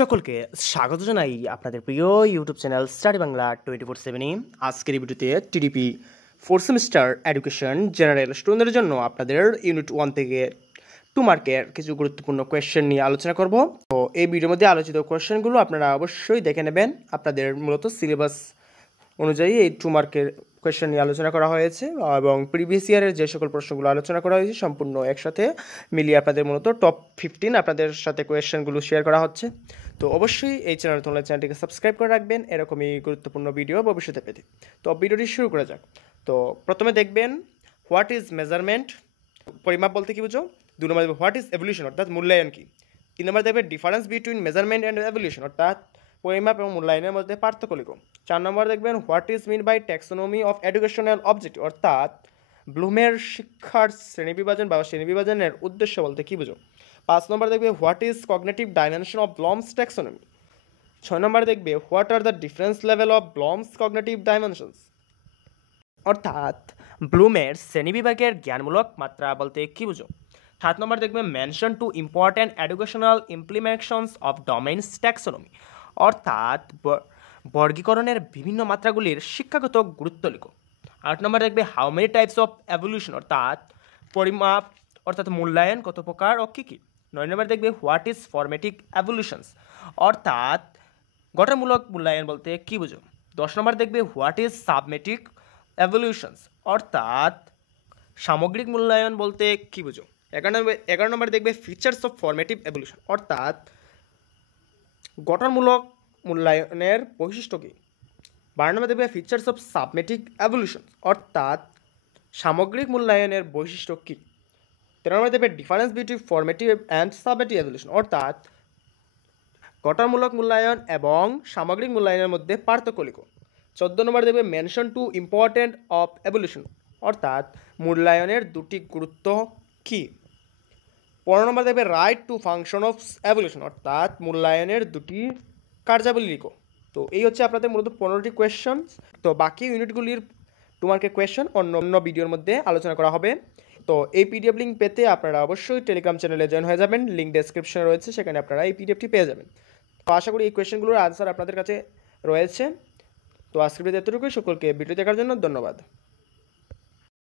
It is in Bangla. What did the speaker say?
সকলকে স্বাগত জানাই আপনাদের প্রিয় ইউটিউব চ্যানেল স্টাডি বাংলা 24/7 আজকের এই ভিডিওতে টিডিপি 4 সেমিস্টার এডুকেশন জেনারেল স্টুডেন্টদের জন্য আপনাদের ইউনিট 1 থেকে 2 মার্কের কিছু গুরুত্বপূর্ণ কোয়েশ্চেন নিয়ে আলোচনা করব। তো এই ভিডিওর মধ্যে আলোচিত কোয়েশ্চেনগুলো আপনারা অবশ্যই দেখে নেবেন। আপনাদের মূলত সিলেবাস অনুযায়ী এই 2 মার্কের কোয়েশ্চেন নিয়ে আলোচনা করা হয়েছে এবং প্রিভিয়াস ইয়ারের যে সকল প্রশ্নগুলো আলোচনা করা হয়েছে সম্পূর্ণ একসাথে মিলিয়ে আপনাদের মূলত টপ 15 আপনাদের সাথে কোয়েশ্চেনগুলো শেয়ার করা হচ্ছে। তো অবশ্যই এই চ্যানেলটিকে সাবস্ক্রাইব করে রাখবেন এরকমই গুরুত্বপূর্ণ ভিডিও ভবিষ্যতে পেতে। তো ভিডিওটি শুরু করা যাক। তো প্রথমে দেখবেন হোয়াট ইজ মেজারমেন্ট, পরিমাপ বলতে কি বুঝো। 2 নম্বর দেখবে হোয়াট ইজ এভলিউশন অর্থাৎ মূল্যায়ন কি। 3 নম্বর দেখবে difference between measurement and evolution অর্থাৎ পরিমাপ এবং মূল্যায়নের মধ্যে পার্থক্য লিখো। 4 নম্বর দেখবেন what is mean by taxonomy of educational objective অর্থাৎ ব্লুমের শিক্ষার শ্রেণীবিভাজন বা শ্রেণীবিভাজনের উদ্দেশ্য বলতে কি বুঝো। 5 নম্বর দেখবে what is cognitive dimension of Bloom's taxonomy. 6 নম্বর দেখবে what are the difference level of Bloom's cognitive dimensions অর্থাৎ ব্লুমের শ্রেণীবিভাগের জ্ঞানমূলক মাত্রা বলতে কি বুঝো। 7 নম্বর দেখবে mention two important educational implementations of domains taxonomy অর্থাৎ বর্গীকরণের বিভিন্ন মাত্রাগুলির শিক্ষাগত গুরুত্ব লিখো। 8 নম্বর দেখবে how many types of evaluation অর্থাৎ পরিমাপ অর্থাৎ মূল্যায়ন কত প্রকার ও কী কী। 9 নম্বর দেখবে হোয়াট ইজ ফরমেটিক এভলিউশনস অর্থাৎ গঠনমূলক মূল্যায়ন বলতে কী বুঝো। 10 নম্বর দেখবে হোয়াট ইজ সাবমেটিক এভলিউশনস অর্থাৎ সামগ্রিক মূল্যায়ন বলতে কী বুঝো। 11 নম্বর দেখবে ফিচার্স অফ ফরমেটিভ এভলিউশন অর্থাৎ গঠনমূলক মূল্যায়নের বৈশিষ্ট্য কী। 12 নম্বর দেখবে ফিচার্স অফ সাবমেটিক এভলিউশন অর্থাৎ সামগ্রিক মূল্যায়নের বৈশিষ্ট্য কী। 13 নম্বর দেখবে difference between formative and সাবমেটিভ evolution অর্থাৎ গঠনমূলক মূল্যায়ন এবং সামগ্রিক মূল্যায়নের মধ্যে পার্থক্য লিখো। 14 নম্বর দেখবে mention two important of evaluation অর্থাৎ মূল্যায়নের দুটি গুরুত্ব কী। 15 নম্বর দেখবে write to function of evaluation অর্থাৎ মূল্যায়নের দুটি কার্যাবলী লিখো। তো এই হচ্ছে আপনাদের মূলত 15টি কোয়েশ্চন। তো বাকি ইউনিটগুলির 2 মার্কের কোয়েশ্চন অন্য ভিডিওর মধ্যে আলোচনা করা হবে। তো এই পিডিএফ লিঙ্ক পেতে আপনারা অবশ্যই টেলিগ্রাম চ্যানেলে জয়েন হয়ে যাবেন, লিঙ্ক ডেসক্রিপশনে রয়েছে, সেখানে আপনারা এই পিডিএফটি পেয়ে যাবেন। তো আশা করি এই কোয়েশ্চেনগুলোর আনসার আপনাদের কাছে রয়েছে। তো আজকের ভিডিও এতটুকুই। সকলকে ভিডিও দেখার জন্য ধন্যবাদ।